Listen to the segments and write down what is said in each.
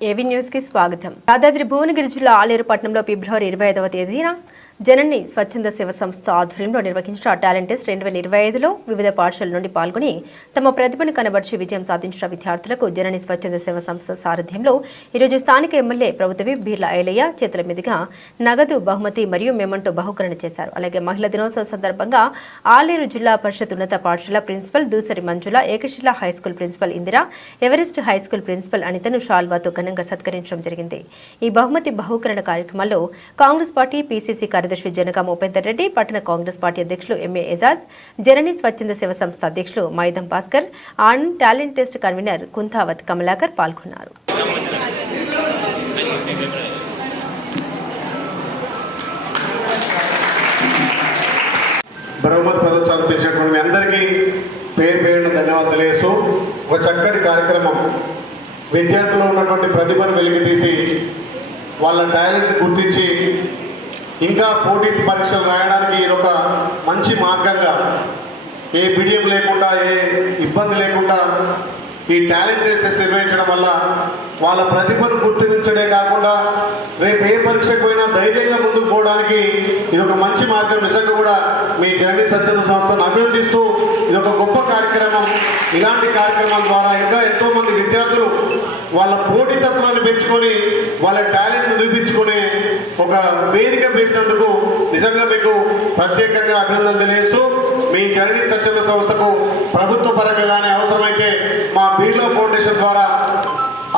ఏవి న్యూస్కి స్వాగతం? యాదాద్రి భువనగిరి జిల్లా ఆలేరు పట్నంలో ఫిబ్రవరి ఇరవై ఐదవ తేదీన జనని స్వచ్ఛంద సేవ సంస్థ ఆధ్వర్యంలో నిర్వహించిన టాలెంట్ టెస్ట్ రెండు వేల ఇరవై ఐదులో వివిధ పాఠశాలల నుండి పాల్గొని తమ ప్రతిభను కనబర్చి విజయం సాధించిన విద్యార్థులకు జనని స్వచ్ఛంద సేవ సంస్థ సారథ్యంలో ఈరోజు స్థానిక ఎమ్మెల్యే ప్రభుత్వ బీర్ల ఐలయ్య చేతుల మీదుగా నగదు బహుమతి మరియు మెమంటో బహుకరణ చేశారు. అలాగే మహిళా దినోత్సవం సందర్భంగా ఆలేరు జిల్లా పరిషత్ ఉన్నత పాఠశాల principal Dusari Manjula Ekashila high school principal Indira Everest high school principal అనితను షాల్వాతో ఘనంగా సత్కరించడం జరిగింది. ఈ బహుమతి బహుకరణ కార్యక్రమంలో కాంగ్రెస్ పార్టీ పీసీసీ కార్యదర్శి జనగామ ఉపేందర్ రెడ్డి పట్టణ కాంగ్రెస్ పార్టీ అధ్యక్షులు ఎంఏ ఎజాజ్ జనని స్వచ్ఛంద సేవ సంస్థ అధ్యక్షులు Maidam Bhaskar Anand talent test convenor Kunthavath Kamalakar పాల్గొన్నారు. అందరికీ పేరు పేరున ధన్యవాదాలు తెలియజేస్తూ ఒక చక్కటి కార్యక్రమం. విద్యార్థులు ఉన్నటువంటి ప్రతిభను వెలికి తీసి వాళ్ళ టాలెంట్ గుర్తించి ఇంకా పోటీ పరీక్షలు రాయడానికి ఇది ఒక మంచి మార్గంగా ఏ బిడియం లేకుండా ఏ ఇబ్బంది లేకుండా ఈ టాలెంట్ టెస్ట్ నిర్వహించడం వల్ల వాళ్ళ ప్రతిభను గుర్తించడే కాకుండా రేపు ఏ పరీక్షకు పోయినా ధైర్యంగా ముందుకు పోవడానికి ఇది ఒక మంచి మార్గం. నిజంగా కూడా మీ జర్నీ సత్యత సంస్థను అభినందిస్తూ ఇది ఒక గొప్ప కార్యక్రమం. ఇలాంటి కార్యక్రమాల ద్వారా ఇంకా ఎంతోమంది విద్యార్థులు వాళ్ళ పోటీతత్వాన్ని పెంచుకొని వాళ్ళ టాలెంట్ నిరూపించుకునే ఒక వేదిక పెట్టినందుకు నిజంగా మీకు ప్రత్యేకంగా అభినందనలు తెలియజేస్తూ మీ జననీ స్వచ్ఛంద సంస్థకు ప్రభుత్వ పరంగా కానీ అవసరమైతే మా బీర్లో ఫౌండేషన్ ద్వారా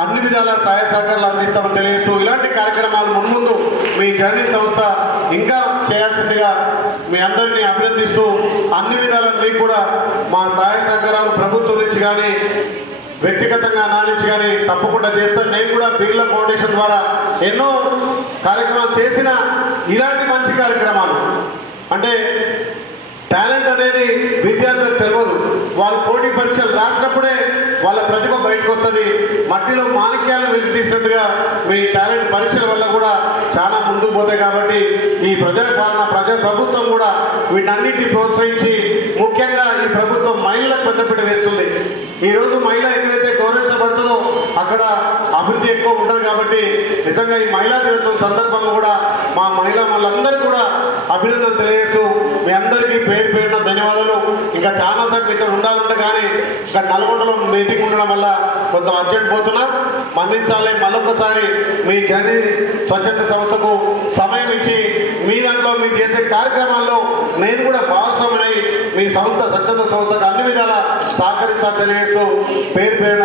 అన్ని విధాల సహాయ సహకారాలు అందిస్తామని తెలియజేస్తూ ఇలాంటి కార్యక్రమాలు మున్ముందు మీ జర్నీ సంస్థ ఇంకా చేయాల్సిందిగా మీ అందరినీ అభినందిస్తూ అన్ని విధాల మీకు కూడా మా సహాయ సహకారాలు ప్రభుత్వం నుంచి కానీ వ్యక్తిగతంగా నాలెడ్జ్ కానీ తప్పకుండా చేస్తాను. నేను కూడా బిర్లా ఫౌండేషన్ ద్వారా ఎన్నో కార్యక్రమాలు చేసిన ఇలాంటి మంచి కార్యక్రమాలు. అంటే టాలెంట్ అనేది విద్యార్థులకు తెలియదు వాళ్ళు పోటీ పరీక్షలు రాసినప్పుడే వాళ్ళ ప్రతిభ బయటకు వస్తుంది మట్టిలో మాణిక్యాలు వెలికి తీసినట్టుగా మీ టాలెంట్ పరీక్షల వల్ల కూడా చాలా ముందుకు పోతాయి కాబట్టి ఈ ప్రజా పాలన ప్రజా ప్రభుత్వం కూడా వీటన్నిటిని ప్రోత్సహించి ముఖ్యంగా ఈ ప్రభుత్వం మహిళలకు పెద్దపీట వేస్తుంది. ఈ ఉంటుంది కాబట్టి నిజంగా ఈ మహిళా దినోత్సవం సందర్భంగా కూడా మా మహిళా వాళ్ళందరికీ కూడా అభినందన తెలియజేస్తూ మీ అందరికీ పేరు పేరున ధన్యవాదాలు. ఇంకా చాలా సేపు ఇక్కడ ఉండాలంటే కానీ ఇక్కడ నల్గొండలో మీటింగ్ ఉండడం వల్ల కొంత అర్జెంట్ పోతున్నా. మన్నించాలి. మళ్ళొకసారి మీ జర్నీ స్వచ్ఛత సంస్థకు సమయం ఇచ్చి మీ దాంట్లో మీరు చేసే కార్యక్రమాల్లో నేను కూడా భాగస్వామినై మీ సంస్థ స్వచ్ఛంద సంస్థకు అన్ని విధాలా సహకరిస్తా తెలియజేస్తూ పేరు పేరు